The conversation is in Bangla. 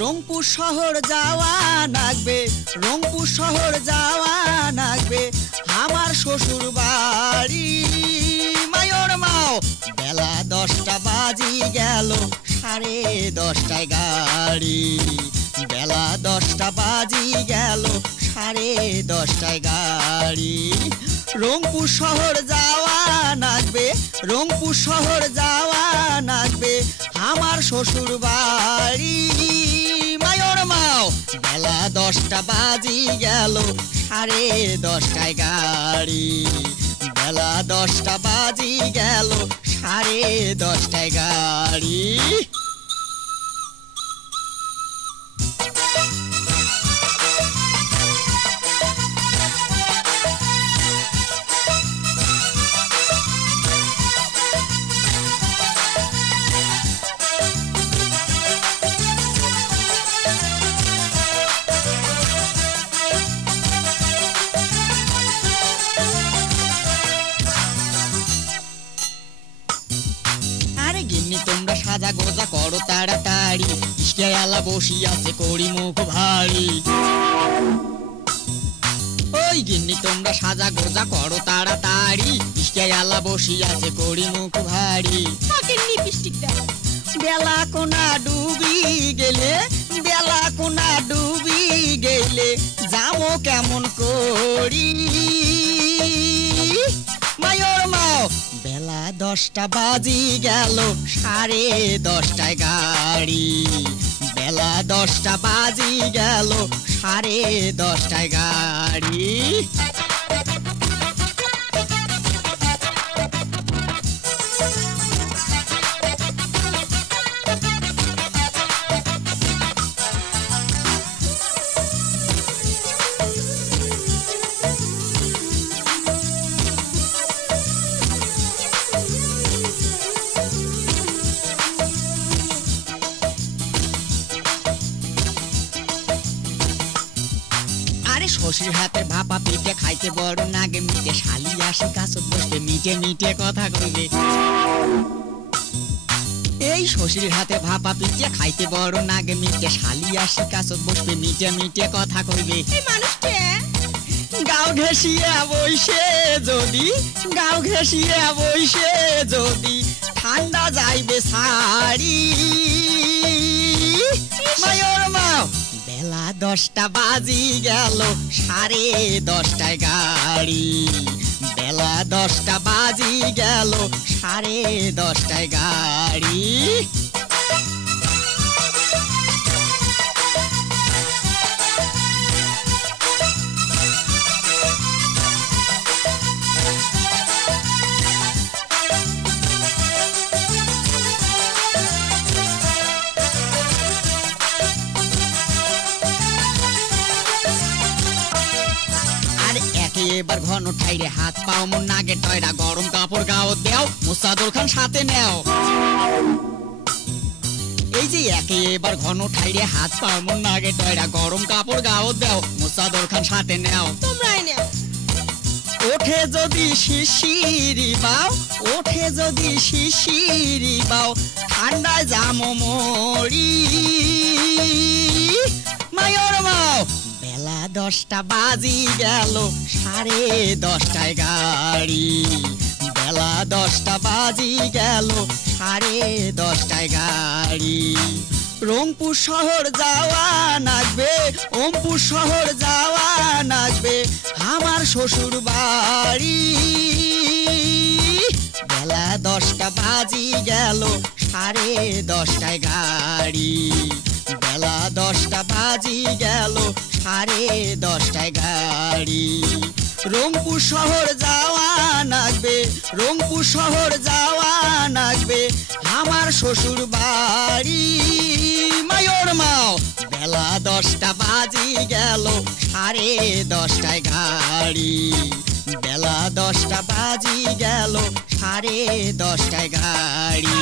রংপুর শহর যাওয়া লাগবে, রংপুর শহর যাওয়া লাগবে, আমার শ্বশুর বাড়ি মায়োর মাও। বেলা 10টা বাজি গেল, 10:30টায় গাড়ি। বেলা 10টা বাজি গেল, 10:30টায় গাড়ি। রংপুর শহর যাওয়া লাগবে, রংপুর শহর যাওয়া লাগবে, আমার শ্বশুর বাড়ি মায়োর মাও। বেলা 10টা বাজি গেল, 10:30টায় গাড়ি। বেলা 10টা বাজি গেল, 10:30টায় গাড়ি। তোমরা সাজা গোজা করো তাড়াতাড়ি, ইশকেয়ালা বসি আছে করি মুখ ভারী। ওই গিন্নি তোমরা সাজা গোজা করো তাড়াতাড়ি, ইশকেয়ালা বসি আছে করি মুখ ভারী। বেলা কোনা ডুবি গেলে, বেলা কোনা ডুবি গেলে যাবো কেমন করি মায়োর মাও। বেলা 10টা বাজি গেল, 10:30টায় গাড়ি। বেলা 10টা বাজি গেল, 10:30টায় গাড়ি। শ্বশুর হাতে ভাপা পিঠে খাইতে বড় নাগে মিটে, শালি আসে কাছত বসতে মিটে মিটে কথা কইবে। এই শ্বশুর হাতে ভাপা পিঠে খাইতে বড় নাগে মিটে, শালি আসে কাছত বসতে মিটে মিটে কথা কইবে। গাও ঘেঁষিয়া বইসে যদি, গাও ঘেঁষিয়া বইসে যদি ঠান্ডা যাইবে শাড়ি মায়োর মাও। বেলা 10টা বাজি গেল, 10:30টায় গাড়ি। বেলা 10টা বাজি গেল, 10:30টায় গাড়ি। এবার ঘন ঠাইরে হাত পাও মন নাগে টয়রা, গরম কাপড় গাও দেও, মুসাদুল খান সাথে নেও। এই যে এবার ঘন ঠাইরে হাত পাও মন নাগে টয়রা, গরম কাপড় গাও দেও, মুসাদুল খান সাথে নেও। তোমরাই নেও। ওঠে যদি শিশিরি বাও, ওঠে যদি শিশিরি বাও, ঠান্ডায় জামো মরি মায়োর মাও। বেলা 10টা বাজি গেল, 10:30টায় গাড়ি। বেলা 10টা বাজি গেল, 10:30টায় গাড়ি। রংপুর শহর যাওয়া লাগবে, রংপুর শহর যাওয়া লাগবে, আমার শ্বশুর বাড়ি। বেলা 10টা বাজি গেল, 10:30টায় গাড়ি। বেলা 10টা বাজি গেল, 10:30টায় গাড়ি। রংপুর শহর যাওয়া লাগবে, রংপুর শহর যাওয়া লাগবে, আমার শ্বশুর বাড়ি মায়োর মাও। বেলা 10টা বাজি গেল, 10:30টায় গাড়ি। বেলা 10টা বাজি গেল, 10:30টায় গাড়ি।